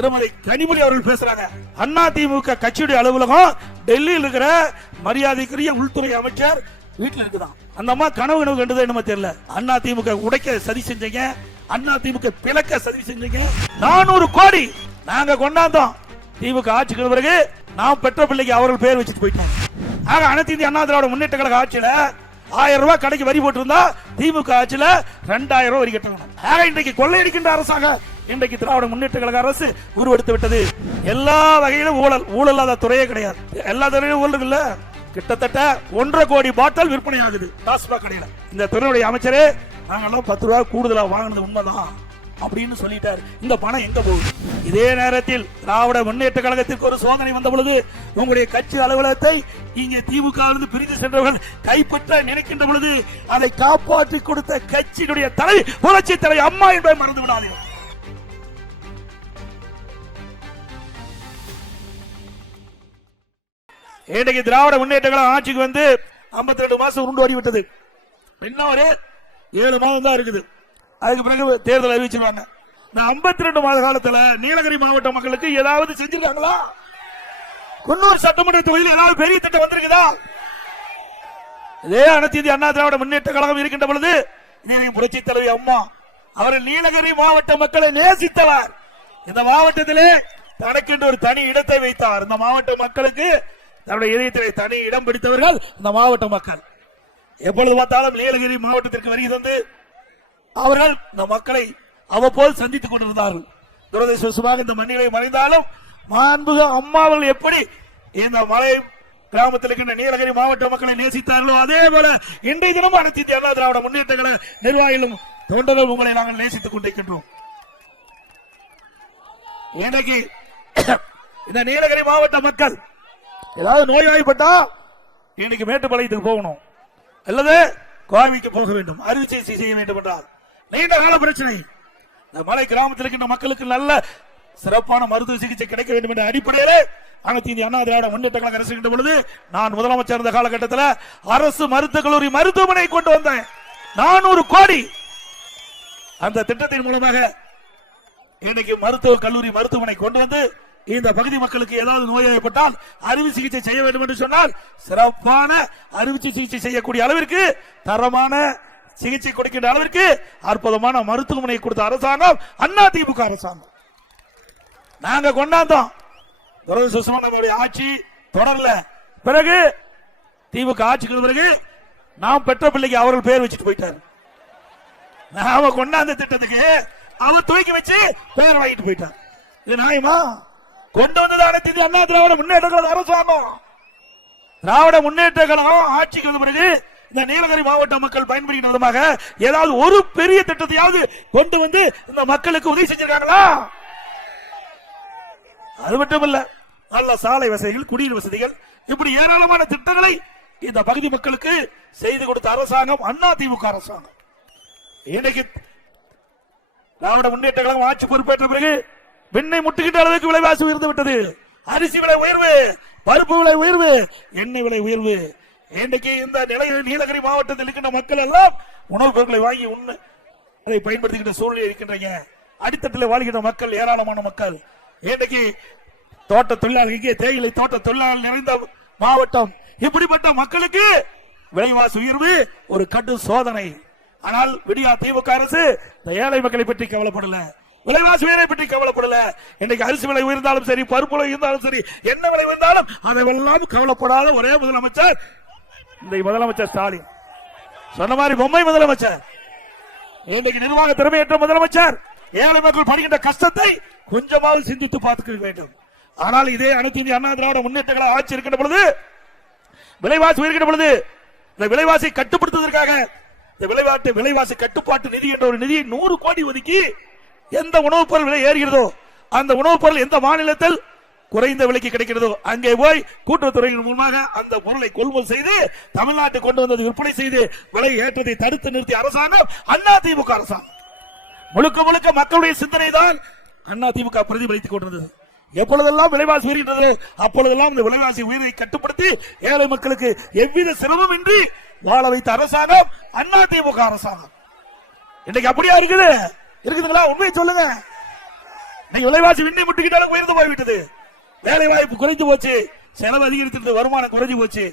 திருமதி கனிமொழி அவர்கள் பேசுறாங்க. அண்ணா திமுக கட்சியுடைய அலுவலகம் டெல்லியில் இருக்கிற மரியாதைக்குரிய உள்துறை அமைச்சர் வீட்டில் இருக்குதான். அந்த அம்மா கனவு கண்டது என்னமோ தெரியல. அண்ணா திமுக உடைக்க சதி செஞ்சீங்க, அண்ணா திமுக பிளக்க சதி செஞ்சீங்க. 400 கோடி நாங்க கொண்டாந்தோம். திமுக ஆட்சிக்கு பிறகு நாம் பெற்ற பிள்ளைக்கு அவர்கள் பேர் வச்சுட்டு போயிட்டோம். ஆக அனைத்து இந்திய அண்ணா திராவிட முன்னேற்ற கழக ஆட்சியில 1000 ரூபாய் கடைக்கு வரி போட்டு இருந்தா திமுக ஆட்சியில 2000 ரூபாய் வரி கட்டணும். ஆக இன்றைக்கு கொள்ளையடிக்கின்ற அரசாக இன்றைக்கு திராவிட முன்னேற்ற கழக அரசு உருவெடுத்து விட்டது. எல்லா வகையிலும் ஊழல், ஊழல் இல்லாத துறையே கிடையாது. எல்லா துறையிலும் ஊழல் இல்ல. கிட்டத்தட்ட 1.5 கோடி பாட்டில் விற்பனை ஆகுது டாஸ்மாக் கடையில. இந்த துறையுடைய அமைச்சரே நாங்கெல்லாம் 10 ரூபாய் கூடுதலா வாங்கினது உண்மைதான் அப்படின்னு சொல்லிட்டாரு. இந்த பணம் எங்க போகுது? இதே நேரத்தில் திராவிட முன்னேற்ற கழகத்திற்கு ஒரு சோதனை வந்த பொழுது உங்களுடைய கட்சி அலுவலகத்தை இங்கே திமுக பிரிந்து சென்றவர்கள் கைப்பற்ற நினைக்கின்ற பொழுது அதை காப்பாற்றி கொடுத்த கட்சியினுடைய தலைவி புரட்சி தலைவி அம்மா என்பதை மறந்து விடாதீர்கள். இன்றைக்கு திராவிட முன்னேற்ற கழகம் ஆட்சிக்கு வந்து 52 மாசம் உருண்டு ஓடிவிட்டது. இன்னும் ஒரு 7 மாதம் தான் இருக்குது. அதுக்கு பிறகு தேர்தல் அறிவிச்சிருவாங்க. 52 மாத காலத்துல நீலகிரி மாவட்ட மக்களுக்கு ஏதாவது செஞ்சிருக்காங்களா? குன்னூர் சட்டமன்ற தொகுதியில் ஏதாவது பெரிய திட்டம் வந்திருக்குதா? இதே அனைத்து இந்திய அண்ணா திராவிட முன்னேற்ற கழகம் இருக்கின்ற பொழுது புரட்சி தலைவி அம்மா அவர்கள் நீலகிரி மாவட்ட மக்களை நேசித்தவர். இந்த மாவட்டத்திலே தனக்கென்று ஒரு தனி இடத்தை வைத்தார். இந்த மாவட்ட மக்களுக்கு தன்னுடைய இதயத்திலே தனி இடம் பிடித்தவர்கள் இந்த மாவட்ட மக்கள். எப்பொழுது பார்த்தாலும் நீலகிரி மாவட்டத்திற்கு வருகை தந்து அவர்கள் இந்த மக்களை அவ்வப்போது சந்தித்துக் கொண்டிருந்தார்கள். துரதிர்ஷ்டவசமாக இந்த மண்ணிலை மறைந்தாலும் மாண்புக அம்மாவர்கள் எப்படி இந்த மலை கிராமத்தில் இருக்கின்ற நீலகிரி மாவட்ட மக்களை நேசித்தார்களோ அதே போல இன்றைய தினமும் அனைத்து இந்திய அண்ணா திராவிட முன்னேற்ற கழக நிர்வாகிகளும் தொண்டர்கள் உங்களை நாங்கள் நேசித்துக் கொண்டிருக்கின்றோம். இன்னைக்கு இந்த நீலகிரி மாவட்ட மக்கள் ஏதாவது நோய்வாய்ப்பட்டா இன்னைக்கு மேட்டுப்பாளையத்துக்கு போகணும் அல்லது கோவைக்கு போக வேண்டும், அறுவை சிகிச்சை செய்ய வேண்டும் என்றால் நீண்ட கால பிரச்சனை. இந்த மலை கிராமத்தில் இருக்கின்ற மக்களுக்கு நல்ல சிறப்பான மருத்துவ சிகிச்சை கிடைக்க வேண்டும் என்ற அடிப்படையில் அனைத்து இந்திய அண்ணா திராவிட முன்னேற்ற கழகம் அரசு இருக்கின்ற பொழுது நான் முதலமைச்சர் இருந்த காலகட்டத்தில் அரசு மருத்துவக் கல்லூரி மருத்துவமனை கொண்டு வந்தேன். 400 கோடி அந்த திட்டத்தின் மூலமாக இன்னைக்கு மருத்துவக் கல்லூரி மருத்துவமனை கொண்டு வந்து இந்த பகுதி மக்களுக்கு ஏதாவது நோய் ஏற்பட்டால் அறுவை சிகிச்சை செய்ய வேண்டும் என்று சொன்னால் சிறப்பான அறுவை சிகிச்சை செய்யக்கூடிய அளவிற்கு தரமான சிகிச்சை கொடுக்கின்ற அளவிற்கு அற்புதமான மருத்துவமனை கொடுத்த அரசாங்கம் அண்ணா திமுக அரசாங்கம். நாங்க கொண்டாந்தோம். நம்முடைய ஆட்சி தொடரல. பிறகு திமுக ஆட்சிக்கு பிறகு நாம் பெற்ற பிள்ளைக்கு அவர்கள் பேர் வச்சுட்டு போயிட்டாரு. நாம கொண்டாந்த திட்டத்துக்கு அவர் துவக்கி வச்சு பேர் வாங்கிட்டு போயிட்டார். இது நியாயமா? கொண்டு வந்ததான அண்ணா திராவிட முன்னேற்ற கழக அரசாங்கம். திராவிட முன்னேற்ற கழகம் ஆட்சிக்கு வந்த பிறகு இந்த நீலகிரி மாவட்ட மக்கள் பயன்படுகின்ற விதமாக ஏதாவது ஒரு பெரிய திட்டத்தையாவது கொண்டு வந்து இந்த மக்களுக்கு உதவி செஞ்சிருக்காங்களா? அது மட்டும் இல்ல, நல்ல சாலை வசதிகள், குடிநீர் வசதிகள், இப்படி ஏராளமான திட்டங்களை இந்த பகுதி மக்களுக்கு செய்து கொடுத்த அரசாங்கம் அண்ணா திமுக அரசாங்கம். இன்னைக்கு திராவிட முன்னேற்ற கழகம் ஆட்சி பொறுப்பேற்ற பிறகு வெண்ணை முட்டுகின்ற அளவுக்கு விலைவாசி உயர்ந்து விட்டது. அரிசி விலை உயர்வு, பருப்பு விலை உயர்வு, எண்ணெய் விலை உயர்வு. இன்றைக்கு இந்த நிலையில் நீலகிரி மாவட்டத்தில் இருக்கின்ற மக்கள் எல்லாம் உணவுப் பொருட்களை வாங்கி உண்ணு அதை பயன்படுத்துகின்ற சூழ்நிலை இருக்கின்றன. அடித்தட்டில் வாழ்கின்ற மக்கள் ஏராளமான மக்கள். இன்றைக்கு தோட்ட தொழிலாளர்களுக்கு தேயிலை தோட்ட தொழிலாளர்கள் நிறைந்த மாவட்டம். இப்படிப்பட்ட மக்களுக்கு விலைவாசி உயர்வு ஒரு கடும் சோதனை. ஆனால் விடியா திமுக அரசு இந்த ஏழை மக்களை பற்றி கவலைப்படல, விலைவாசி உயரை பற்றி கவலைப்படல. இன்றைக்கு அரிசி விலை உயர்ந்தாலும் சரி, பருப்பு விலை இருந்தாலும் சரி, என்ன விலை உயர்ந்தாலும் அதை எல்லாம் கவலைப்படாத ஒரே முதலமைச்சர் இந்த முதலமைச்சர் ஸ்டாலின். சொன்ன மாதிரி பொம்மை முதலமைச்சர். இன்றைக்கு நிர்வாக திறமையற்ற முதலமைச்சர். ஏழை மக்கள் படுகின்ற கஷ்டத்தை கொஞ்சமாவது சிந்தித்து பார்த்துக்க வேண்டும். ஆனால் இதே அனைத்து இந்திய அண்ணா திராவிட முன்னேற்ற கழக ஆட்சி இருக்கின்ற பொழுது, விலைவாசி உயர்கின்ற பொழுது, இந்த விலைவாசியை கட்டுப்படுத்துவதற்காக இந்த விலைவாசி கட்டுப்பாட்டு நிதி என்ற ஒரு நிதியை 100 கோடி ஒதுக்கி எந்த உணவுப் பொருள் விலை ஏறுகிறதோ அந்த உணவுப் பொருள் எந்த மாநிலத்தில் குறைந்த விலைக்கு கிடைக்கிறதோ அங்கே போய் கூட்டுறவுத்துறையின் மூலமாக அந்த பொருளை கொள்முதல் செய்து தமிழ்நாட்டுக்கு கொண்டு வந்தது விற்பனை செய்து விலை ஏற்றத்தை தடுத்து நிறுத்திய அரசாங்கம் அண்ணா திமுக அரசாங்கம். முழுக்க முழுக்க மக்களுடைய சிந்தனை தான் அண்ணா திமுக பிரதிபலித்துக் கொண்டிருந்தது. எப்பொழுதெல்லாம் விலைவாசி உயர்கின்றது அப்பொழுதெல்லாம் இந்த விலைவாசி உயர்வை கட்டுப்படுத்தி ஏழை மக்களுக்கு எவ்வித சிரமம் இன்றி வாழ வைத்த அரசாங்கம் அண்ணா திமுக அரசாங்கம். இன்னைக்கு அப்படியா இருக்குதுங்களா? உண்மையை சொல்லுங்க. விலைவாசி விண்ணை முட்டுக்கிட்டாலும் உயர்ந்து போய்விட்டது. வேலை வாய்ப்பு குறைந்து போச்சு, செலவு அதிகரித்து வருமானம் குறைஞ்சு போச்சு.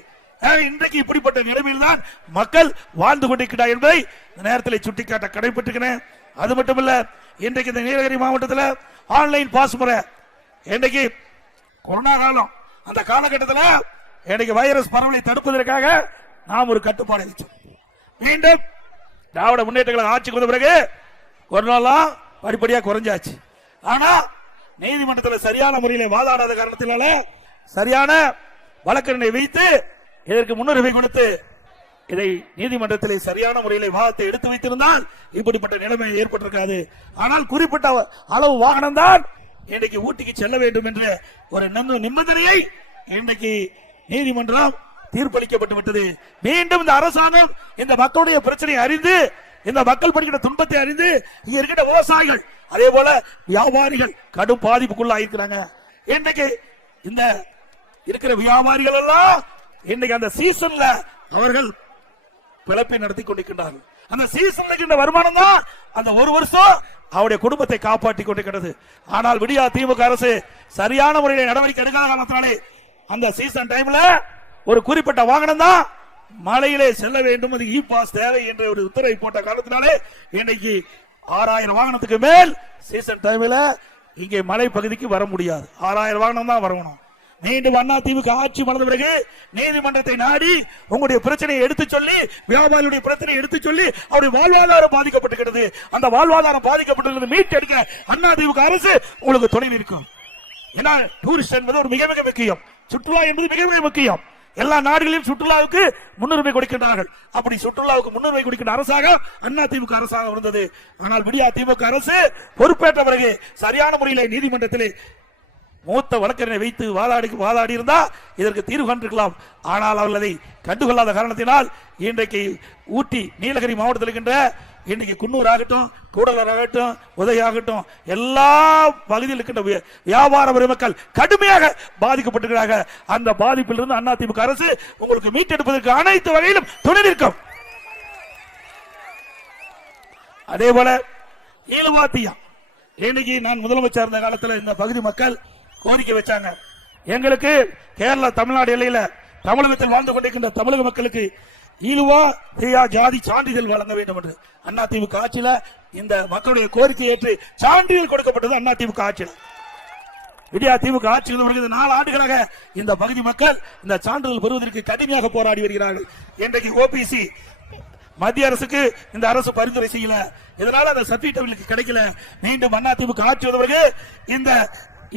இன்றைக்கு இப்படிப்பட்ட நிலைமையில் தான் மக்கள் வாழ்ந்து கொண்டிருக்கிறார் என்பதை இந்த நேரத்தில் சுட்டிக்காட்ட கடைபெற்றிருக்கிறேன். அது மட்டுமல்ல, இன்றைக்கு இந்த நீலகிரி மாவட்டத்தில் ஆன்லைன் பாஸ் முறை, இன்றைக்கு கொரோனா காலம், அந்த காலகட்டத்தில் இன்றைக்கு வைரஸ் பரவலை தடுப்பதற்காக நாம் ஒரு கட்டுப்பாடு வச்சோம். மீண்டும் திராவிட முன்னேற்ற கழகம் ஆட்சிக்கு வந்த பிறகு கொரோனாலாம் படிப்படியாக குறைஞ்சாச்சு. ஆனா நீதிமன்றத்தில் சரியான முறையில் வாதாடாத காரணத்தினால சரியான வழக்கறிஞரை வைத்து இதற்கு முன்னுரிமை கொடுத்து இதை நீதிமன்றத்தில் சரியான முறையில் வாதத்தை எடுத்து வைத்திருந்தால் இப்படிப்பட்ட நிலைமை ஏற்பட்டிருக்காது. ஆனால் குறிப்பிட்ட அளவு வாகனம் தான் இன்றைக்கு ஊட்டிக்கு செல்ல வேண்டும் என்ற ஒரு நிபந்தனையை இன்றைக்கு நீதிமன்றம் தீர்ப்பளிக்கப்பட்டு விட்டது. மீண்டும் இந்த அரசாங்கம் இந்த மக்களுடைய பிரச்சனையை அறிந்து, இந்த மக்கள் படுகிற துன்பத்தை அறிந்து, இங்க இருக்கிற விவசாயிகள் அதே போல வியாபாரிகள் கடும் பாதிப்புக்குள்ள இருக்கிறாங்க. இன்றைக்கு இந்த இருக்கிற வியாபாரிகள் எல்லாம் இன்னைக்கு அந்த சீசன்ல அவர்கள் பிழைப்பை நடத்தி கொண்டிருக்கிறார்கள். அந்த சீசன் வருமானம் தான் அந்த ஒரு வருஷம் அவருடைய குடும்பத்தை காப்பாற்றி கொண்டிருக்கிறது. ஆனால் விடியா திமுக அரசு சரியான முறையில் நடவடிக்கை எடுக்காத காரணத்தினாலே அந்த சீசன் டைம்ல ஒரு குறிப்பிட்ட வாகனம் தான் மலையிலே செல்ல வேண்டும், அது இ பாஸ் தேவை என்ற ஒரு உத்தரவை போட்ட காரணத்தினாலே இன்னைக்கு 6000 வாகனத்துக்கு மேல் சீசன் டைம்ல இங்கே மலை பகுதிக்கு வர முடியாது. 6000 வாகனம் தான் வரணும். மீண்டும் அண்ணா திமுக ஆட்சி மலர்ந்த பிறகு நீதிமன்றத்தை நாடி உங்களுடைய பிரச்சனையை எடுத்து சொல்லி, வியாபாரிகளுடைய பிரச்சனையை எடுத்து சொல்லி அவருடைய வாழ்வாதாரம் பாதிக்கப்பட்டிருக்கிறது. அந்த வாழ்வாதாரம் பாதிக்கப்பட்டிருக்கிறது மீட்டெடுக்க அண்ணா திமுக அரசு உங்களுக்கு துணை இருக்கும். ஏன்னா டூரிஸ்ட் என்பது ஒரு மிக மிக முக்கியம், சுற்றுலா என்பது மிக மிக முக்கியம். எல்லா நாடுகளிலும் சுற்றுலாவுக்கு முன்னுரிமை கொடுக்கின்றார்கள். அப்படி சுற்றுலாவுக்கு முன்னுரிமை கொடுக்கின்ற அரசாக அண்ணா திமுக அரசாக இருந்தது. ஆனால் விடியா திமுக அரசு பொறுப்பேற்ற பிறகு சரியான முறையில் நீதிமன்றத்தில் மூத்த வழக்கறிஞரை வைத்து வாதாடி இருந்தா இதற்கு தீர்வு கண்டிருக்கலாம். ஆனால் அவர்கள் அதை கண்டுகொள்ளாத காரணத்தினால் இன்றைக்கு ஊட்டி நீலகிரி மாவட்டத்தில் இருக்கின்ற இன்னைக்கு குன்னூர் ஆகட்டும், கூடலூர் ஆகட்டும், உதய ஆகட்டும், எல்லா பகுதியில் இருக்கின்ற வியாபார பெருமக்கள் கடுமையாக பாதிக்கப்பட்டிருக்கிறார்கள். அந்த பாதிப்பிலிருந்து அண்ணா திமுக அரசு உங்களுக்கு மீட்டெடுப்பதற்கு அனைத்து வகையிலும் துணை நிற்கும். அதே போல ஈழவாத்தியா, இன்னைக்கு நான் முதலமைச்சர் இருந்த காலத்தில் இந்த பகுதி மக்கள் கோரிக்கை வச்சாங்க, எங்களுக்கு கேரளா தமிழ்நாடு எல்லையில தமிழகத்தில் வாழ்ந்து கொண்டிருக்கின்ற தமிழக மக்களுக்கு ஈழுவா தீயா ஜாதி சான்றிதழ் வழங்க வேண்டும் என்று. அண்ணா திமுக ஆட்சியில இந்த மக்களுடைய கோரிக்கை ஏற்று சான்றிதழ் கொடுக்கப்பட்டது அண்ணா திமுக ஆட்சியில். விடியா திமுக ஆட்சி 4 ஆண்டுகளாக இந்த பகுதி மக்கள் இந்த சான்றிதழ் பெறுவதற்கு கடுமையாக போராடி வருகிறார்கள். இன்றைக்கு ஓபிசி மத்திய அரசுக்கு இந்த அரசு பரிந்துரை செய்யல, இதனால அந்த சர்டிபிகேட் கிடைக்கல. மீண்டும் அண்ணா திமுக ஆட்சி வந்த பிறகு இந்த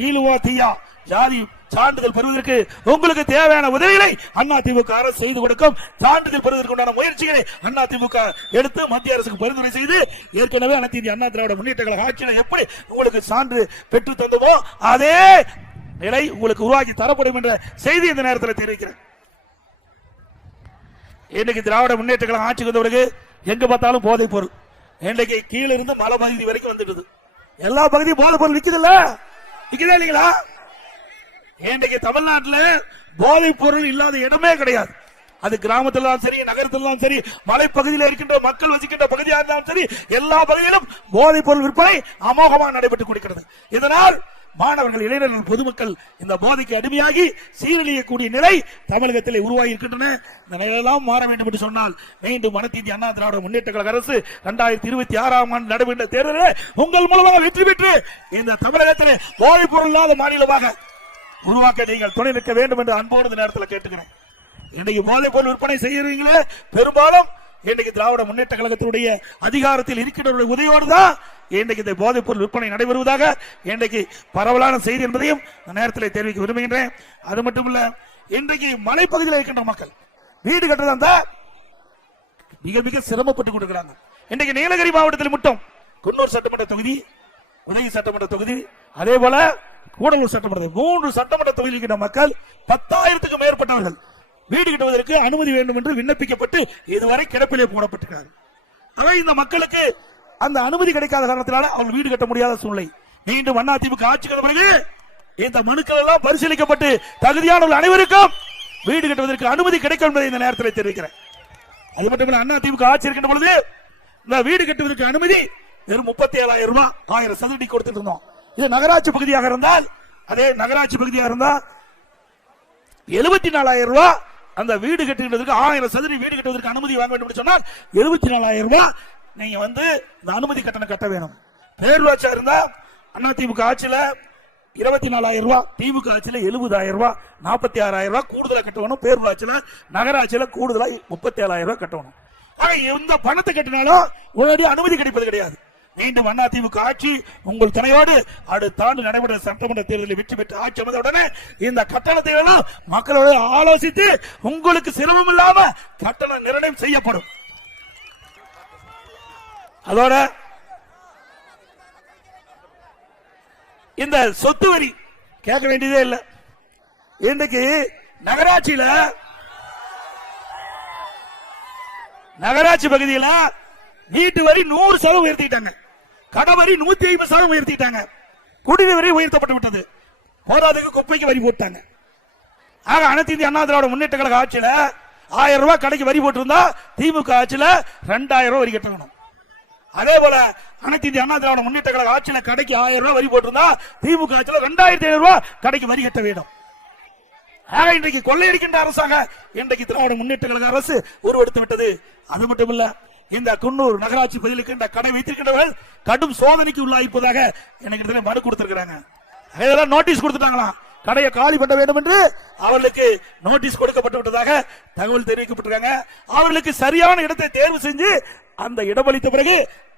ஈழுவா தீயா ஜாதி சான்றிதழ் பெறுவதற்கு உங்களுக்கு தேவையான உதவிகளை அண்ணா திமுக அரசு செய்து கொடுக்கும். சான்றிதழ் பெறுவதற்கு உண்டான முயற்சிகளை அண்ணா திமுக எடுத்து மத்திய அரசுக்கு பரிந்துரை செய்து, ஏற்கனவே அனைத்து இந்திய அண்ணா திராவிட முன்னேற்ற கழக ஆட்சியில் எப்படி உங்களுக்கு சான்று பெற்று தந்தமோ அதே நிலை உங்களுக்கு உருவாக்கி தரப்படும் என்ற செய்தி இந்த நேரத்தில் தெரிவிக்கிறேன். இன்னைக்கு திராவிட முன்னேற்ற கழகம் ஆட்சிக்கு வந்த பிறகு எங்க பார்த்தாலும் போதைப் பொருள் இன்றைக்கு கீழே இருந்து மலை பகுதி வரைக்கும் வந்துடுது. எல்லா பகுதியும் போதைப் பொருள் விற்குதுல்ல, விற்குதா இல்லைங்களா? இன்றைக்கு தமிழ்நாட்டில் போதைப் பொருள் இல்லாத இடமே கிடையாது. அது கிராமத்திலும் சரி, நகரத்திலும் சரி, மலைப்பகுதியில் இருக்கின்ற மக்கள் வசிக்கின்ற பகுதியாக இருந்தாலும் சரி, எல்லா பகுதியிலும் போதைப் பொருள் விற்பனை அமோகமாக நடைபெற்றுக் கொண்டிருக்கிறது. இதனால் மாணவர்கள், இளைஞர்கள், பொதுமக்கள் இந்த போதைக்கு அடிமையாகி சீரழியக்கூடிய நிலை தமிழகத்தில் உருவாகி இருக்கின்றன. இந்த நிலையெல்லாம் மாற வேண்டும் என்று சொன்னால் மீண்டும் அனைத்து இந்திய அண்ணா திராவிட முன்னேற்ற கழக அரசு 2026ஆம் ஆண்டு நடைபெற்ற தேர்தலில் உங்கள் மூலமாக வெற்றி பெற்று இந்த தமிழகத்தில் போதைப் பொருள் இல்லாத மாநிலமாக உருவாக்க நீங்கள் துணை நிற்க வேண்டும் என்று அன்போடு இந்த நேரத்தில் கேட்டுக்கிறேன். இன்னைக்கு போதைப் பொருள் விற்பனை செய்யறீங்களே பெரும்பாலும் இன்னைக்கு திராவிட முன்னேற்ற கழகத்தினுடைய அதிகாரத்தில் இருக்கின்ற உதவியோடு தான் இன்றைக்கு இந்த போதைப் பொருள் விற்பனை நடைபெறுவதாக இன்றைக்கு பரவலான செய்தி என்பதையும் நேரத்தில் தெரிவிக்க விரும்புகின்றேன். அது மட்டுமல்ல, இன்றைக்கு மலைப்பகுதியில் இருக்கின்ற மக்கள் வீடு கட்டுறதா மிக மிக சிரமப்பட்டுக் கொண்டிருக்கிறாங்க. இன்றைக்கு நீலகிரி மாவட்டத்தில் மட்டும் குன்னூர் சட்டமன்ற தொகுதி, உதகை சட்டமன்ற தொகுதி, அதே போல கூடலூர் சட்டமன்ற 3 சட்டமன்ற தொகுதியில் இருக்கின்ற மக்கள் 10,000க்கும் மேற்பட்டவர்கள் வீடு கட்டுவதற்கு அனுமதி வேண்டும் என்று விண்ணப்பிக்கப்பட்டு இதுவரை கிடப்பிலே போடப்பட்டிருக்கிறார்கள். அவை இந்த மக்களுக்கு அந்த அனுமதி கிடைக்காத காரணத்தினால அவங்க வீடு கட்ட முடியாத சூழ்நிலை. மீண்டும் அண்ணா திமுக ஆட்சிக்கு வந்த பிறகு இந்த மனுக்கள் எல்லாம் பரிசீலிக்கப்பட்டு தகுதியானவர்கள் அனைவருக்கும் வீடு கட்டுவதற்கு அனுமதி கிடைக்கும் என்பதை இந்த நேரத்தில் தெரிவிக்கிறேன். அது மட்டுமல்ல, அண்ணா திமுக ஆட்சி இருக்கின்ற பொழுது இந்த வீடு கட்டுவதற்கு அனுமதி வெறும் 37,000 ரூபாய் 1000 சதுரடி கொடுத்துட்டு இருந்தோம். இது நகராட்சி பகுதியாக இருந்தால், அதே நகராட்சி பகுதியாக இருந்தால் 74,000 ரூபாய் அந்த வீடு கட்டுகிறதுக்கு 1000 சதுர வீடு கட்டுவதற்கு அனுமதி வாங்க வேண்டும் என்று சொன்னால் 74,000 ரூபாய் நீங்க இந்த அனுமதி கட்டணம் கட்ட வேணும். பேரூராட்சியா இருந்தா அதிமுக ஆட்சியில 24,000 ரூபாய், திமுக ஆட்சியில 70,000 ரூபாய், 46,000 ரூபாய் கூடுதலா கட்டணும். பேரூராட்சியில நகராட்சியில கூடுதலா 37,000 ரூபாய் கட்டணும். இந்த பணத்தை கட்டினாலும் உடனடி அனுமதி கிடைப்பது கிடையாது. மீண்டும் அதிமுக ஆட்சி உங்கள் துணையோடு அடுத்த ஆண்டு நடைபெற்ற சட்டமன்ற தேர்தலில் வெற்றி பெற்று ஆட்சி அமைந்த உடனே இந்த கட்டணத்தை எல்லாம் மக்களோடு ஆலோசித்து உங்களுக்கு சிரமம் இல்லாம கட்டண நிர்ணயம் செய்யப்படும். அதோட இந்த சொத்து வரி கேட்க வேண்டியதே இல்லை. இன்றைக்கு நகராட்சி பகுதியில் வீட்டு வரி 100% உயர்த்திட்டாங்க, கடை வரி 150% உயர்த்திட்டாங்க, குடிநீர் வரி உயர்த்தப்பட்டு விட்டது, போராதுக்கு குப்பைக்கு வரி போட்டாங்க. ஆக அனைத்து இந்திய அண்ணா திராவிட முன்னேற்ற கழக ஆட்சியில 1000 ரூபாய் கடைக்கு வரி போட்டிருந்தா திமுக ஆட்சியில 2000 ரூபாய் வரி கட்டணும். அதே போல அனைத்து இந்திய அண்ணா திராவிட முன்னேற்ற கழக ஆட்சியில கடைக்கு 1000 ரூபாய் வரி போட்டிருந்தா திமுக ஆட்சியில 2500 ரூபாய் கடைக்கு வரி கட்ட வேண்டும். ஆக இன்றைக்கு கொள்ளையடிக்கின்ற அரசாங்க இன்றைக்கு திராவிட முன்னேற்ற கழக அரசு உருவெடுத்து விட்டது. அது மட்டுமல்ல, இந்த குன்னூர் நகராட்சி பகுதியில் கடை வைத்திருக்கின்றவர்கள் கடும் சோதனைக்கு உள்ளாயிருப்பதாக எனக்கு மனு கொடுத்திருக்கிறாங்க. அதெல்லாம் நோட்டீஸ் கொடுத்துட்டாங்களாம், கடையை காலி பண்ண வேண்டும் என்று அவர்களுக்கு நோட்டீஸ் கொடுக்கப்பட்டு விட்டதாக தகவல் தெரிவிக்கப்பட்டிருக்காங்க. அவர்களுக்கு சரியான இடத்தை தேர்வு செஞ்சு அந்த இடமளித்த பிறகு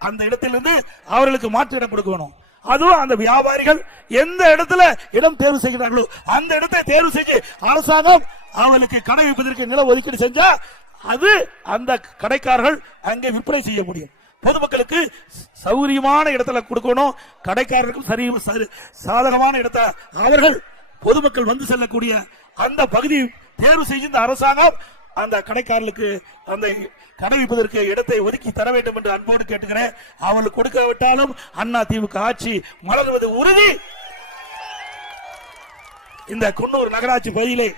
அந்த இடத்திலிருந்து அவர்களுக்கு மாற்று இடம் கொடுக்கணும். அதுவும் அந்த வியாபாரிகள் எந்த இடத்துல இடம் தேர்வு செய்கிறார்களோ அந்த இடத்தை தேர்வு செஞ்சு அரசாங்கம் அவர்களுக்கு கடை வைப்பதற்கு நில ஒதுக்கீடு செஞ்சா அது அந்த கடைக்காரர்கள் அங்கே விற்பனை செய்ய முடியும். பொதுமக்களுக்கு சௌகரியமான இடத்துல கொடுக்கணும், கடைக்காரர்களுக்கும் சாதகமான இடத்தை அவர்கள் பொதுமக்கள் வந்து செல்லக்கூடிய அந்த பகுதி தேர்வு செய்த அரசாங்கம் அந்த கடைக்காரர்களுக்கு அந்த கடை வைப்பதற்கு இடத்தை ஒதுக்கி தர வேண்டும் என்று அன்போடு கேட்டுக்கிறேன். அவர்கள் கொடுக்காவிட்டாலும் அதிமுக ஆட்சி மலர்வது உறுதி. இந்த குன்னூர் நகராட்சி பகுதியிலே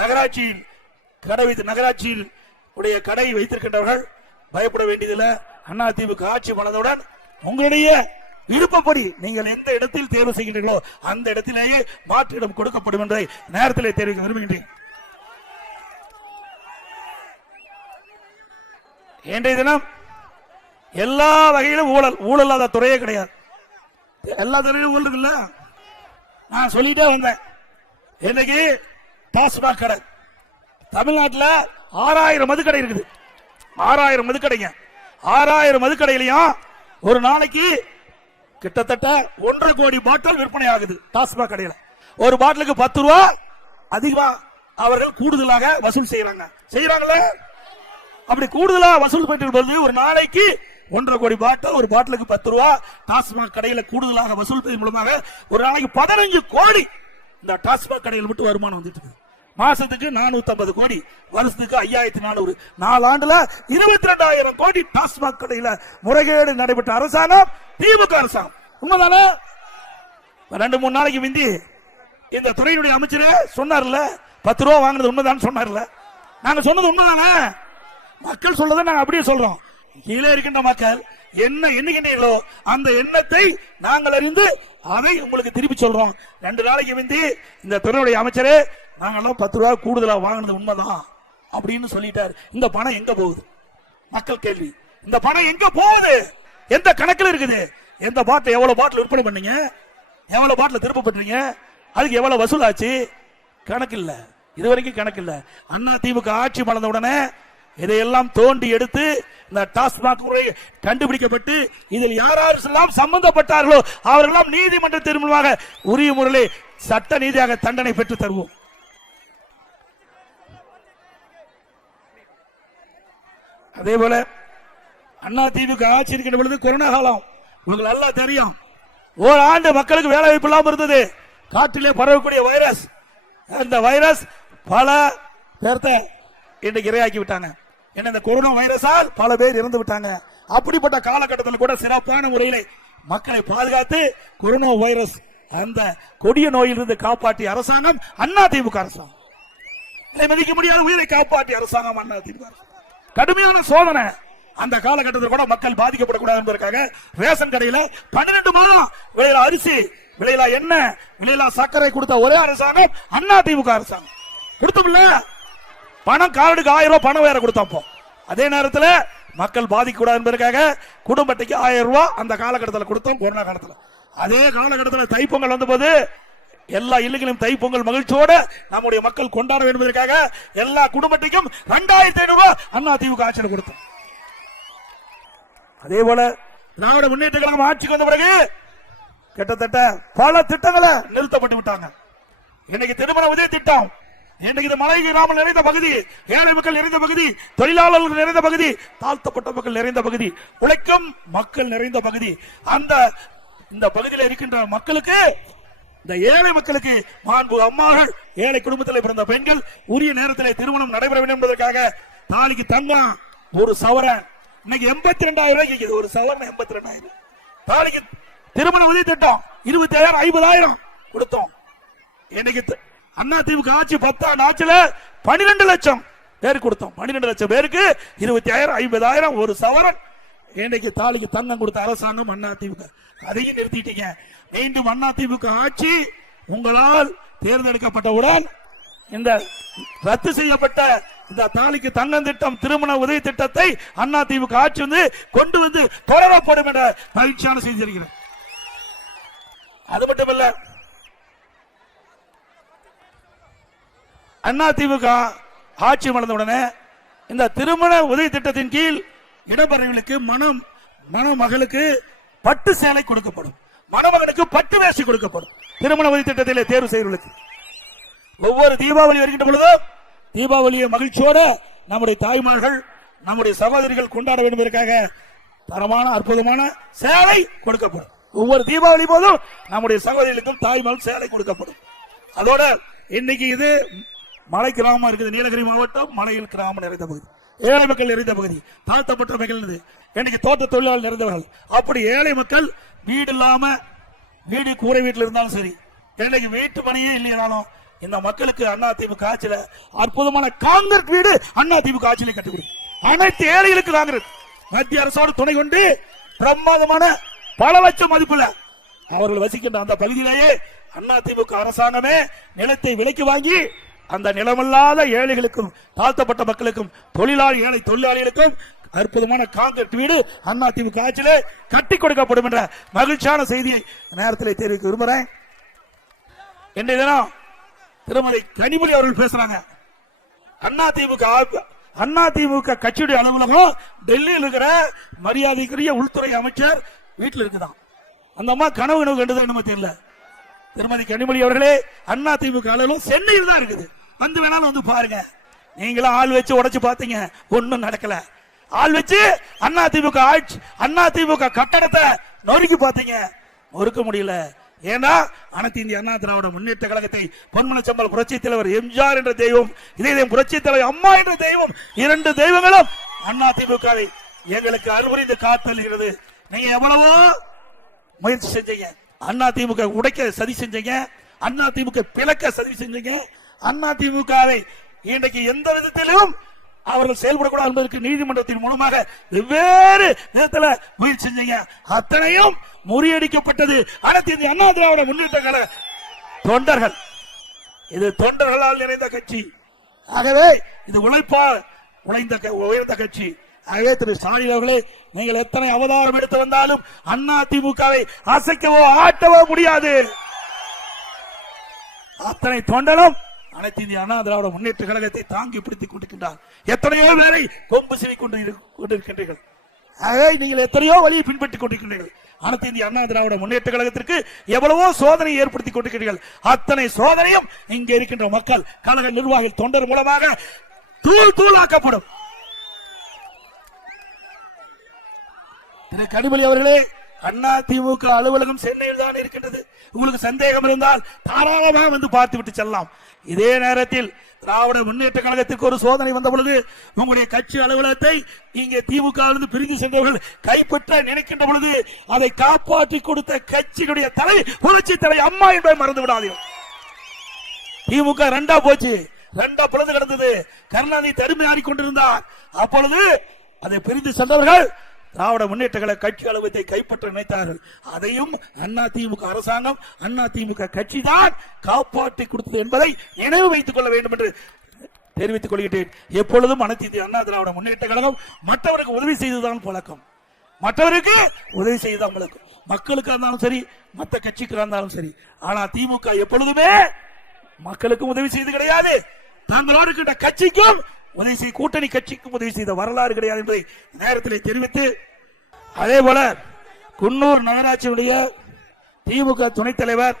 நகராட்சியில் உடைய கடை வைத்திருக்கின்றவர்கள் பயப்பட வேண்டியதில்லை. அதிமுக ஆட்சி மலர்ந்தவுடன் உங்களுடைய விருப்பப்படி நீங்கள் எந்த இடத்தில் தேர்வு செய்கின்றீர்களோ அந்த இடத்திலேயே மாற்று இடம் கொடுக்கப்படும் என்பதை நேரத்தில் தெரிவிக்க விரும்புகின்றேன். இன்றைய தினம் எல்லா வகையிலும் ஊழல் இல்லாத துறையே கிடையாது. எல்லா துறையிலும் ஊழல் இருக்குல்ல, நான் சொல்லிட்டே வந்தேன். இன்னைக்கு டாஸ்மாக் கடை தமிழ்நாட்டில் 6000 மதுக்கடை இருக்குது. 6000 மதுக்கடைங்க. 6000 மதுக்கடையிலையும் ஒரு நாளைக்கு கிட்டத்தட்ட 1.5 கோடி பாட்டில் விற்பனை ஆகுது. டாஸ்மாக் கடையில் ஒரு பாட்டிலுக்கு 10 ரூபா அதிகமா அவர்கள் கூடுதலாக வசூல் செய்யறாங்கல்ல. அப்படி கூடுதலா வசூல் பெற்று ஒரு நாளைக்கு 1.5 கோடி பாட்டில், ஒரு பாட்டிலுக்கு 10 ரூபா டாஸ்மாக் கடையில் கூடுதலாக வசூல் செய்வதன் மூலமாக ஒரு நாளைக்கு 15 கோடி இந்த டாஸ்மாக் கடையில் விட்டு வருமானம் வந்துட்டு இருக்கு. மாசத்துக்கு 450 கோடி, வருஷத்துக்கு 5400, 4 ஆண்டுல 22,000 கோடி டாஸ்மாக் கடையில முறைகேடு நடைபெற்ற அரசாங்கம் திமுக அரசாங்கம். உண்மைதானே? 2-3 நாளைக்கு முந்தி இந்த துறையினுடைய அமைச்சரே சொன்னார்ல, 10 ரூபா வாங்கினது உண்மைதான் சொன்னார்ல. நாங்க சொன்னது உண்மைதானே? மக்கள் சொல்றதை நாங்க அப்படியே சொல்றோம். கீழே இருக்கின்ற மக்கள் என்ன எண்ணுகின்றீர்களோ அந்த எண்ணத்தை நாங்கள் அறிந்து அதை உங்களுக்கு திருப்பி சொல்றோம். 2 நாளைக்கு முந்தி இந்த துறையுடைய அமைச்சரே நாங்கெல்லாம் 10 ரூபா கூடுதலா வாங்கினது உண்மைதான் அப்படின்னு சொல்லிட்டாரு. இந்த பணம் எங்க போகுது? மக்கள் கேள்வி. இந்த பணம் எங்க போகுது? எந்த கணக்கில் இருக்குது? எந்த பாட்டில் எவ்வளவு பாட்டில் விற்பனை பண்ணீங்க? எவ்வளவு பாட்டில் திருப்ப பெற்றீங்க? அதுக்கு எவ்வளவு வசூலாச்சு? கணக்கு இல்ல, இதுவரைக்கும் கணக்கு இல்ல. அதிமுக ஆட்சி மலர்ந்த உடனே இதையெல்லாம் தோண்டி எடுத்து இந்த டாஸ்மாக் முறை கண்டுபிடிக்கப்பட்டு இதில் யாரெல்லாம் சம்பந்தப்பட்டார்களோ அவர்களெல்லாம் நீதிமன்றத்தின் மூலமாக உரிய முறையில் சட்ட நீதியாக தண்டனை பெற்று தருவோம். அதே போல அதிமுக ஆட்சி இருக்கின்ற பொழுது கொரோனா காலம் உங்களுக்கு நல்லா தெரியும். ஒரு ஆண்டு மக்களுக்கு வேலை வாய்ப்பு இல்லாமல் இருந்தது. காற்றிலே பரவக்கூடிய வைரஸ், அந்த வைரஸ் பல பேர்த்தை இன்றைக்கு இரையாக்கி விட்டாங்க. இந்த கொரோனா வைரஸால் பல பேர் இறந்து விட்டாங்க. அப்படிப்பட்ட காலகட்டத்தில் கூட சிறப்பான முறையில் மக்களை பாதுகாத்து கொரோனா வைரஸ் அந்த கொடிய நோயிலிருந்து காப்பாற்றிய அரசாங்கம் அதிமுக அரசாங்கம். மதிக்க முடியாத உயிரை காப்பாற்றிய அரசாங்கம் அதிமுக. கடுமையான சோதனை அந்த காலகட்டத்தில் கூட மக்கள் பாதிக்கப்படக்கூடாது என்பதற்காக ரேஷன் கடையில் 12 மாதம் விளையிற அரிசி விலையில்லா என்ன, விலையில்லா சர்க்கரை கொடுத்த ஒரே அரசாங்கம் அண்ணா திமுக அரசாங்கம். கொடுத்தோம்ல, பணம் கார்டுக்கு 1000 ரூபாய் பணம் வேற கொடுத்தோம். அதே நேரத்தில் மக்கள் பாதிக்க கூடாது என்பதற்காக குடும்ப அட்டைக்கு 1000 ரூபாய் அந்த காலகட்டத்தில் கொடுத்தோம். கொரோனா காலத்தில் அதே காலகட்டத்தில் தைப்பொங்கல் வந்த போது எல்லா இல்லங்களும் தைப்பொங்கல் மகிழ்ச்சியோட நம்முடைய மக்கள் கொண்டாட வேண்டும் என்பதற்காக எல்லா குடும்ப அட்டைக்கும் 2500 ரூபாய் அண்ணா திமுக ஆட்சியில் கொடுத்தோம். அதே போல திராவிட முன்னேற்ற கழகம் ஆட்சிக்கு வந்த பிறகு கிட்டத்தட்ட பல திட்டங்களை நிறுத்தப்பட்டு விட்டாங்க. இன்னைக்கு திருமண உதவி திட்டம், இன்னைக்கு இது மலை கிராமம் நிறைந்த பகுதி, ஏழை மக்கள் நிறைந்த பகுதி, தொழிலாளர்கள் நிறைந்த பகுதி, தாழ்த்தப்பட்ட மக்கள் நிறைந்த பகுதி, உழைக்கும் மக்கள் நிறைந்த பகுதி. இந்த பகுதியில் இருக்கின்ற மக்களுக்கு, இந்த ஏழை மக்களுக்கு மாண்பு அம்மார்கள், ஏழை குடும்பத்தில் பிறந்த பெண்கள் உரிய நேரத்தில் திருமணம் நடைபெற வேண்டும் என்பதற்காக தாலிக்கு தங்கம் ஒரு சவரன் இன்னைக்கு 82,000 ரூபாய்க்கு, ஒரு சவரன் 82,000. தாலிக்கு திருமண உதவி திட்டம் 25,000 50,000 கொடுத்தோம். இன்னைக்கு அண்ணா திமுக ஆட்சி 10 ஆட்சியில 12 லட்சம் பேருக்கு கொடுத்தோம். 12 லட்சம் பேருக்கு 25,000 50,000 ஒரு சவரன். இன்னைக்கு தாலிக்கு தங்கம் கொடுத்த அரசாங்கம் அண்ணா திமுக. அதையும் நிறுத்திட்டீங்க. மீண்டும் அண்ணா திமுக ஆட்சி உங்களால் தேர்ந்தெடுக்கப்பட்டவுடன் இந்த ரத்து செய்யப்பட்ட இந்த தாலிக்கு தங்கம் திட்டம், திருமண உதவி திட்டத்தை அண்ணா திமுக ஆட்சி கொண்டு வந்து தொடரப்படும் என்ற மகிழ்ச்சியான செய்தி இருக்கிறது. அது மட்டுமல்ல, அண்ணா திமுக ஆட்சி மலர்ந்தவுடனே இந்த திருமண உதவி திட்டத்தின் கீழ் இடம்பெறவர்களுக்கு மணமகளுக்கு பட்டு சேலை கொடுக்கப்படும், மணமகனுக்கு பட்டு வேஷ்டி கொடுக்கப்படும். திருமண உதவி திட்டத்திலே தேர்வு செய்வர்களுக்கு ஒவ்வொரு தீபாவளி வருகின்ற பொழுதும் தீபாவளியை மகிழ்ச்சியோடு நம்முடைய தாய்மார்கள், நம்முடைய சகோதரிகள் கொண்டாட வேண்டும் என்பதற்காக தரமான அற்புதமான சேலை கொடுக்கப்படும். ஒவ்வொரு தீபாவளி போதும் நம்முடைய சகோதரிகளுக்கும் தாய்மார்கள் சேலை கொடுக்கப்படும். அதோட இன்னைக்கு இது மலை கிராமம் இருக்குது, நீலகிரி மாவட்டம் மலையில் கிராமம் நிறைந்த பகுதி, ஏழை மக்கள் நிறைந்த பகுதி, தாழ்த்தப்பட்ட மக்கள், இன்னைக்கு தோட்ட தொழிலாளர் நிறைந்தவர்கள். அப்படி ஏழை மக்கள் வீடு இல்லாம, வீடு கூரை வீட்டில் இருந்தாலும் சரி, இன்னைக்கு வீட்டு பணியே இல்லையானாலும் இந்த மக்களுக்கு அண்ணா திமுக ஆட்சியில அற்புதமான காங்கிரஸ் வீடு அண்ணா திமுக ஆட்சியில கட்டி கொடுக்கும். அனைத்து ஏழைகளுக்கு காங்கிரஸ் மத்திய அரசோடு துணை கொண்டு பிரமாதமான பல லட்சம் மதிப்புல அவர்கள் வசிக்கின்ற அந்த பகுதியிலேயே அண்ணா திமுக அரசாங்கமே நிலத்தை விலைக்கு வாங்கி அந்த நிலமில்லாத ஏழைகளுக்கும் தாழ்த்தப்பட்ட மக்களுக்கும் ஏழை தொழிலாளிகளுக்கும் அற்புதமான காங்கிரஸ் வீடு அண்ணா திமுக ஆட்சியிலே கட்டி கொடுக்கப்படும் என்ற மகிழ்ச்சியான செய்தியை நேரத்தில் தெரிவிக்க விரும்புகிறேன். இன்றைய தினம் திருமலை கனிமொழி அவர்கள் பேசுறாங்க. அண்ணா திமுக கட்சியுடைய அலுவலகம் டெல்லியில் இருக்கிற மரியாதைக்குரிய உள்துறை அமைச்சர் வீட்டில் இருக்குதான். அந்த அம்மா கனவு கண்டுதான் தெரியல. திருமதி கனிமொழி அவர்களே, அண்ணா திமுக அலுவலகம் சென்னையில் தான் இருக்குது, வந்து வேணாலும் வந்து பாருங்க. நீங்களும் ஆள் வச்சு உடைச்சு பாத்தீங்க, ஒன்னும் நடக்கல. ஆள் வச்சு அண்ணா திமுக கட்டடத்தை நொறுக்கி பாத்தீங்க, நொறுக்க முடியல. ஏன்னா அனைத்து இந்திய அண்ணா திராவிட முன்னேற்ற கழகத்தை பொன்மனச்சம்பல் புரட்சி தலைவர் எம்ஜிஆர் என்ற தெய்வம், இதே புரட்சி தலைவர் அம்மா என்ற தெய்வம், 2 தெய்வங்களும் அண்ணா திமுகவை எங்களுக்கு அறுபறிந்து காத்தல்கிறது. நீங்க எவ்வளவோ முயற்சி செஞ்சீங்க, அண்ணா திமுக உடைக்க சதி செஞ்சீங்க, அண்ணா திமுக பிளக்க சதி செஞ்சீங்க. அண்ணா திமுகவை இன்றைக்கு எந்த விதத்திலும் அவர்கள் செயல்படக்கூடாது என்பதற்கு நீதிமன்றத்தின் மூலமாக வெவ்வேறு விதத்தில் முயற்சி செஞ்சீங்க. அத்தனையும் முறியடிக்கப்பட்டது அனைத்து இந்திய அண்ணா திராவிட முன்னேற்ற கழக தொண்டர்கள். இது தொண்டர்களால் நிறைந்த கட்சி. ஆகவே இது உழைப்பால் உயர்ந்த கட்சி. ஆகவே திரு ஸ்டாலின் அவர்களே, நீங்கள் எத்தனை அவதாரம் எடுத்து வந்தாலும் அண்ணா திமுகவை அசைக்கவோ ஆட்டவோ முடியாது. அத்தனை தொண்டனும் அனைத்து இந்திய அண்ணா திராவிட முன்னேற்ற கழகத்தை தாங்கி பிடித்துக் கொண்டிருக்கின்றார். எத்தனையோ பேரை கொம்பு சிவி கொண்டிருக்கின்றீர்கள். ஆகவே நீங்கள் எத்தனையோ வழியை பின்பற்றிக் கொண்டிருக்கின்றீர்கள். அனைத்து இந்திய அண்ணா திராவிட முன்னேற்ற கழகத்திற்கு எவ்வளவோ சோதனை ஏற்படுத்திக் கொண்டிருக்கிறீர்கள். அத்தனை சோதனையும் இங்கே இருக்கின்ற மக்கள், கழக நிர்வாகிகள், தொண்டர் மூலமாக தூள் தூளாக்கப்படும். திரு கனிமொழி அவர்களே, அண்ணா திமுக அலுவலகம் சென்னையில் தான் இருக்கின்றது. உங்களுக்கு சந்தேகம் இருந்தால் தாராளமாக வந்து பார்த்து விட்டு செல்லலாம். இதே நேரத்தில் திராவிட முன்னேற்ற கழகத்திற்கு ஒரு சோதனை வந்த பொழுது உங்களுடைய கட்சி அலுவலகத்தை இங்கே திமுக பிரிந்து சென்றவர்கள் கைப்பற்ற நினைக்கின்ற பொழுது அதை காப்பாற்றி கொடுத்த கட்சியுடைய தலைவர் புரட்சி தலைவர் அம்மா என்பதை மறந்து விடாதீர்கள். திமுக 2 போச்சு, 2 பிளந்து கிடந்தது. கருணாநிதி தடுமை ஆடிக்கொண்டிருந்தார். அப்பொழுது அதை பிரிந்து சென்றவர்கள் திராவிட முன்னேற்ற கழக கட்சி அலுவலகத்தை கைப்பற்ற நினைத்தார்கள். அதையும் அதிமுக அரசாங்கம் அதிமுக கட்சி தான் காப்பாற்றி கொடுத்தது என்பதை நினைவு வைத்துக் கொள்ள வேண்டும் என்று தெரிவித்துக் கொள்கிறேன். எப்பொழுதும் அனைத்து இந்திய அண்ணா திராவிட முன்னேற்ற கழகம் மற்றவருக்கு உதவி செய்துதான் பழக்கம், மற்றவருக்கு உதவி செய்துதான் பழக்கம். மக்களுக்கு இருந்தாலும் சரி, மற்ற கட்சிக்கு இருந்தாலும் சரி. ஆனா திமுக எப்பொழுதுமே மக்களுக்கும் உதவி செய்து கிடையாது, தங்களோடு இருக்கின்ற கட்சிக்கும் உதவி செய்ய, கூட்டணி கட்சிக்கும் உதவி செய்த வரலாறு கிடையாது என்பதை நேரத்தில் தெரிவித்து, அதே போல குன்னூர் நகராட்சியுடைய திமுக துணைத் தலைவர்,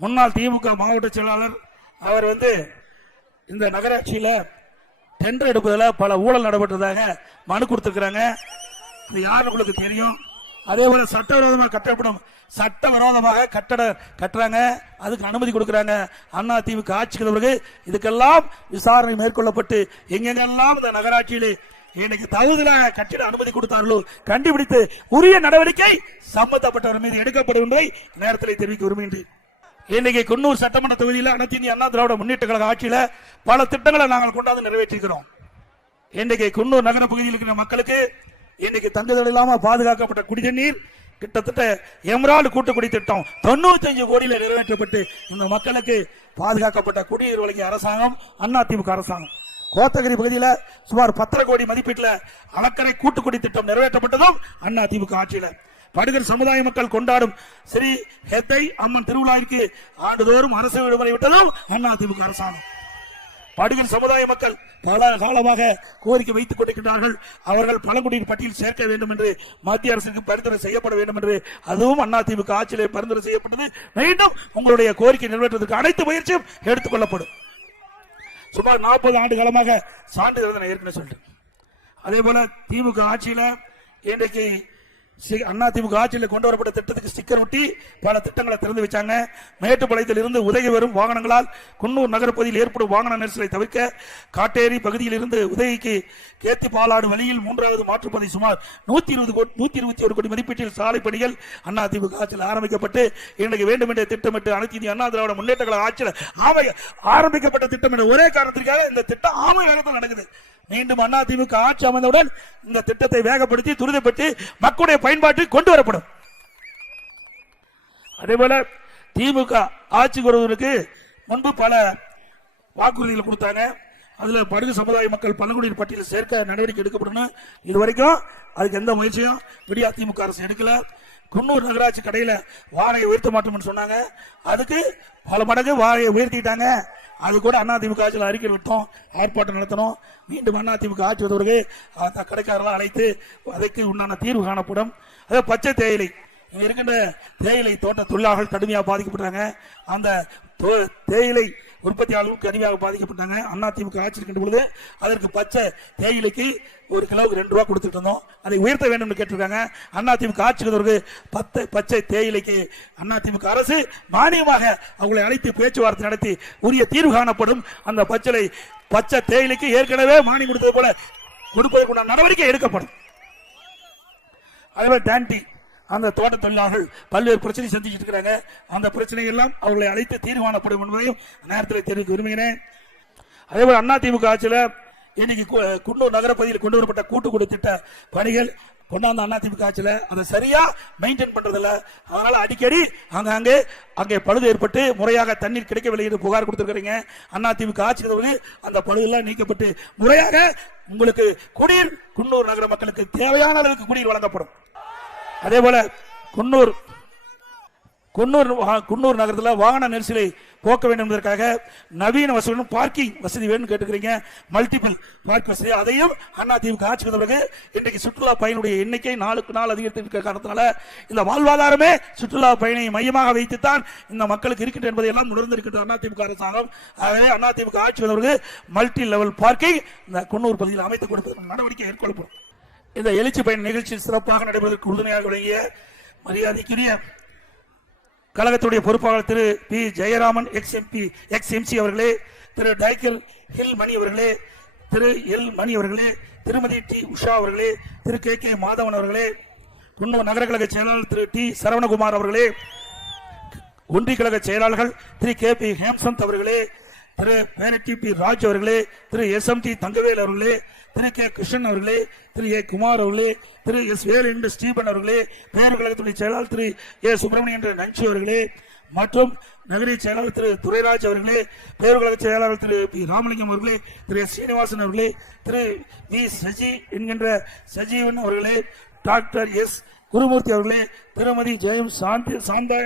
முன்னாள் திமுக மாவட்ட செயலாளர், அவர் இந்த நகராட்சியில டெண்டர் எடுப்பதில் பல ஊழல் நடைபெற்றதாக மனு கொடுத்திருக்கிறாங்க. அது யாரு உங்களுக்கு தெரியும். அதே போல சட்டவிரோதமாக கட்டப்படும், சட்டவிரோதமாக கட்டுறாங்க, அதுக்கு அனுமதி கொடுக்கிறாங்க. அதிமுக ஆட்சிக்கு பிறகு இதுக்கெல்லாம் விசாரணை மேற்கொள்ளப்பட்டு எங்கெங்கெல்லாம் இந்த நகராட்சியிலே இன்னைக்கு தகுதியாக கட்டிட அனுமதி கொடுத்தார்களோ கண்டுபிடித்து உரிய நடவடிக்கை சம்பந்தப்பட்டவர் மீது எடுக்கப்படும் என்பதை நேரத்தில் தெரிவிக்க விரும்புகின்றேன். இன்னைக்கு குன்னூர் சட்டமன்ற தொகுதியில் அனைத்து இந்திய அண்ணா திராவிட முன்னேற்ற கழக ஆட்சியில பல திட்டங்களை நாங்கள் கொண்டாந்து நிறைவேற்றிருக்கிறோம். இன்னைக்கு குன்னூர் நகர பகுதியில் இருக்கிற மக்களுக்கு இன்னைக்கு தங்குதல் இல்லாம பாதுகாக்கப்பட்ட குடிநீர் கிட்டத்தட்ட எமரால்டு கூட்டுக்குடி திட்டம் 95 கோடியில் நிறைவேற்றப்பட்டு இந்த மக்களுக்கு பாதுகாக்கப்பட்ட குடிநீர் வழங்கிய அரசாங்கம் அதிமுக அரசாங்கம். கோத்தகிரி பகுதியில் சுமார் 10 கோடி மதிப்பீட்டில் அலக்கரை கூட்டுக்குடி திட்டம் நிறைவேற்றப்பட்டதும் அதிமுக ஆட்சியில். படுகர் சமுதாய மக்கள் கொண்டாடும் ஸ்ரீ ஹெத்தை அம்மன் திருவிழாவிற்கு ஆண்டுதோறும் அரசு விடுமுறை விட்டதும் அதிமுக அரசாங்கம். படுகர் சமுதாய மக்கள் பல காலமாக கோரிக்கை வைத்துக் கொண்டிருக்கிறார்கள். அவர்கள் பழங்குடியினர் பட்டியல் சேர்க்க வேண்டும் என்று மத்திய அரசுக்கு பரிந்துரை செய்யப்பட வேண்டும் என்று, அதுவும் அதிமுக ஆட்சியிலே பரிந்துரை செய்யப்பட்டது. மீண்டும் உங்களுடைய கோரிக்கை நிறைவேற்றுவதற்கு அனைத்து முயற்சியும் எடுத்துக் கொள்ளப்படும். சுமார் 40 ஆண்டு காலமாக சான்றிதழ் ஏற்கனவே சொல்லிட்டு, அதே போல திமுக ஆட்சியில இன்றைக்கு அதிமுக ஆட்சியில் கொண்டு வரப்பட்ட திட்டத்துக்கு ஸ்டிக்கர் ஒட்டி பல திட்டங்களை திறந்து வச்சாங்க. மேட்டுப்பாளையத்தில் இருந்து உதகை வரும் வாகனங்களால் குன்னூர் நகரப்பகுதியில் ஏற்படும் வாகன நெரிசலை தவிர்க்க காட்டேரி பகுதியில் இருந்து உதகைக்கு கேத்தி பாலாடு வழியில் 3வது மாற்றுப்பாதை சுமார் 121 கோடி மதிப்பீட்டில் சாலை பணிகள் அதிமுக ஆட்சியில் ஆரம்பிக்கப்பட்டு இன்றைக்கு வேண்டும் என்ற திட்டமிட்டு அனைத்து இந்திய அண்ணா திராவிட முன்னேற்ற கழக ஆட்சியில் ஆரம்பிக்கப்பட்ட திட்டம் என்ற ஒரே காரணத்திற்காக இந்த திட்டம் ஆமை வேகத்தில் நடக்குது. மீண்டும் அதிமுக ஆட்சி அமைந்தவுடன் இந்த திட்டத்தை வேகப்படுத்தி துரிதப்படுத்தி மக்களுடைய பயன்பாட்டில் கொண்டு வரப்படும். அதேபோல திமுக ஆட்சிக்கு வருவதற்கு முன்பு பல வாக்குறுதிகள் கொடுத்தாங்க. அதுல படுகு சமுதாய மக்கள் பழங்குடியினர் பட்டியலில் சேர்க்க நடவடிக்கை எடுக்கப்படும். இதுவரைக்கும் அதுக்கு எந்த முயற்சியும் விடியா திமுக அரசு எடுக்கல. குன்னூர் நகராட்சி கடையில வாடகை உயர்த்த மாட்டோம்னு சொன்னாங்க, அதுக்கு பல மடங்கு வாடகை உயர்த்திட்டாங்க. அது கூட அதிமுக ஆட்சியில் அறிக்கை விட்டோம், ஆர்ப்பாட்டம் நடத்தணும். மீண்டும் அதிமுக ஆட்சி வந்தவர்கள் அந்த கடைக்காரர்கள் அழைத்து அதற்கு உண்டான தீர்வு காணப்படும். அதே பச்சை தேயிலை, இங்க இருக்கின்ற தேயிலை தோட்ட தொழிலாளர்கள் கடுமையாக பாதிக்கப்படுறாங்க. அந்த தேயிலை உற்பத்தியாளர்களும் கடுமையாக பாதிக்கப்பட்டாங்க. அதிமுக ஆட்சி இருக்கின்ற பொழுது அதற்கு பச்சை தேயிலைக்கு 1 கிலோவுக்கு 2 ரூபாய் கொடுத்துட்டு இருந்தோம், அதை உயர்த்த வேண்டும் என்று கேட்டிருக்காங்க. அதிமுக ஆட்சிக்கு பச்சை தேயிலைக்கு அதிமுக அரசு மானியமாக அவங்களை அழைத்து பேச்சுவார்த்தை நடத்தி உரிய தீர்வு காணப்படும். அந்த பச்சை தேயிலைக்கு ஏற்கனவே மானியம் கொடுத்தது போல கொடுப்பதற்குண்டான நடவடிக்கை எடுக்கப்படும். அதேபோல டான்டி அந்த தோட்ட தொழிலாளர்கள் பல்வேறு பிரச்சனை சந்திச்சுட்டு இருக்கிறாங்க. அந்த பிரச்சனை எல்லாம் அவர்களை அழைத்து தீர்மானப்படும் என்பதையும் நேரத்தில் தெரிவிக்க விரும்புகிறேன். அதே போல அதிமுக ஆட்சியில் இன்னைக்கு குன்னூர் நகரப்பகுதியில் கொண்டு வரப்பட்ட கூட்டுக்குடி திட்ட பணிகள் கொண்டாந்த அதிமுக ஆட்சியில் அதை சரியா மெயின்டைன் பண்றதில்ல. அதனால அடிக்கடி அங்கே பழுது ஏற்பட்டு முறையாக தண்ணீர் கிடைக்கவில்லை என்று புகார் கொடுத்திருக்கிறீங்க. அதிமுக ஆட்சியில் அந்த பழுதெல்லாம் நீக்கப்பட்டு முறையாக உங்களுக்கு குடிநீர் குன்னூர் நகர மக்களுக்கு தேவையான அளவுக்கு குடிநீர் வழங்கப்படும். அதே போல குன்னூர் நகரத்தில் வாகன நெரிசலை போக்க வேண்டும் என்பதற்காக நவீன வசதியுடன் பார்க்கிங் வசதி வேணும் கேட்டுக்கிறீங்க. மல்டிபிள் பார்க் வசதி, அதையும் அதிமுக ஆட்சி வந்த பிறகு இன்றைக்கு சுற்றுலா பயணியுடைய எண்ணிக்கை நாளுக்கு நாள் அதிகரித்திருக்கிற காரணத்தினால இந்த வாழ்வாதாரமே சுற்றுலா பயணியை மையமாக வைத்துத்தான் இந்த மக்களுக்கு இருக்கின்ற என்பதை எல்லாம் உணர்ந்திருக்கின்ற அதிமுக அரசாங்கம். ஆகவே அதிமுக ஆட்சி வந்த பிறகு மல்டி லெவல் பார்க்கிங் இந்த குன்னூர் பகுதியில் அமைத்துக் கொடுப்பதற்கு நடவடிக்கை மேற்கொள்ளப்படும். இந்த எழுச்சி பயண நிகழ்ச்சி சிறப்பாக நடைபெறுவதற்கு உறுதுணையாக விளங்கிய மரியாதைக்குரிய கழகத்துடைய பொறுப்பாளர் திரு பி ஜெயராமன் எக்ஸ்-எம்சி அவர்களே, திரு டைக்கல் ஹில் மணி அவர்களே, திரு எல் மணி அவர்களே, திருமதி டி உஷா அவர்களே, திரு கே மாதவன் அவர்களே, குன்னூர் நகர கழக செயலாளர் திரு டி சரவணகுமார் அவர்களே, ஒன்றிய கழக செயலாளர்கள் திரு கே பி ஹேம்சந்த் அவர்களே, திரு பேரட்டி பி ராஜ் அவர்களே, திரு SMT தங்கவேல் அவர்களே, திரு K கிருஷ்ணன் அவர்களே, திரு A குமார் அவர்களே, திரு S வேலு என்ற ஸ்டீபன் அவர்களே, பேரூர் கழகத்துடைய செயலாளர் திரு A சுப்பிரமணியன் என்ற நஞ்சு அவர்களே மற்றும் நகரிய செயலாளர் திரு துரைராஜ் அவர்களே, பேரூர் கழக செயலாளர் திரு பி ராமலிங்கம் அவர்களே, திரு S சீனிவாசன் அவர்களே, திரு வி சஜி என்கின்ற சஜீவன் அவர்களே, டாக்டர் S குருமூர்த்தி அவர்களே, திருமதி ஜெயம் சாந்தா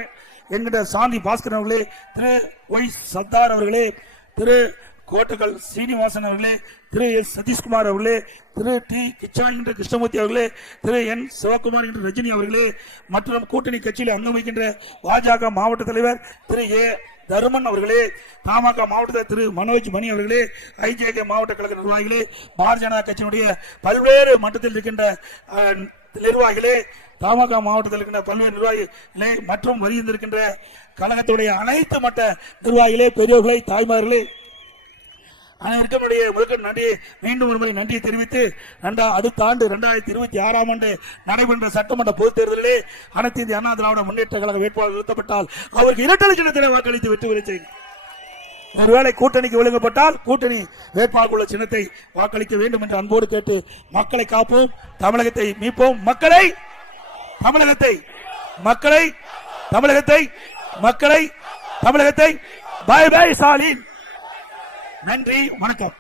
என்கின்ற சாந்தி பாஸ்கர் அவர்களே, திரு ஒய் சர்தார் அவர்களே, திரு கோட்டகல் சீனிவாசன் அவர்களே, திரு S சதீஷ்குமார் அவர்களே, திரு T கிச்சா என்ற கிருஷ்ணமூர்த்தி அவர்களே, திரு N சிவகுமார் என்ற ரஜினி அவர்களே மற்றும் கூட்டணி கட்சியில் அங்கம் வகிக்கின்ற பாஜக மாவட்ட தலைவர் திரு A தருமன் அவர்களே, தமாக மாவட்ட திரு மனோஜ் மணி அவர்களே, IJK மாவட்ட கழக நிர்வாகிகளே, பாரதிய ஜனதா கட்சியினுடைய பல்வேறு மட்டத்தில் இருக்கின்ற நிர்வாகிகளே, தமாக மாவட்டத்தில் இருக்கின்ற பல்வேறு நிர்வாகிகளே மற்றும் வருகின்ற கழகத்துடைய அனைத்து மட்ட நிர்வாகிகளே, பெரியோர்களே, தாய்மார்களே அனைவருக்கும் முதற்கண் நன்றியை மீண்டும் ஒரு முறை நன்றியை தெரிவித்து அடுத்த ஆண்டு 2026 ஆண்டு நடைபெற்ற சட்டமன்ற பொதுத் தேர்தலிலே அனைத்து இந்திய அண்ணா திராவிட முன்னேற்ற கழக வேட்பாளர் நிறுத்தப்பட்டால் அவருக்கு இரட்டை சின்னத்தினை வாக்களித்து வெற்றி பெற செய்யும். ஒருவேளை கூட்டணிக்கு ஒழுங்கப்பட்டால் கூட்டணி வேட்பாளர் சின்னத்தை வாக்களிக்க வேண்டும் என்று அன்போடு கேட்டு மக்களை காப்போம், தமிழகத்தை மீட்போம், மக்களை தமிழகத்தை பாய் பாய் ஸ்டாலின். நன்றி, வணக்கம்.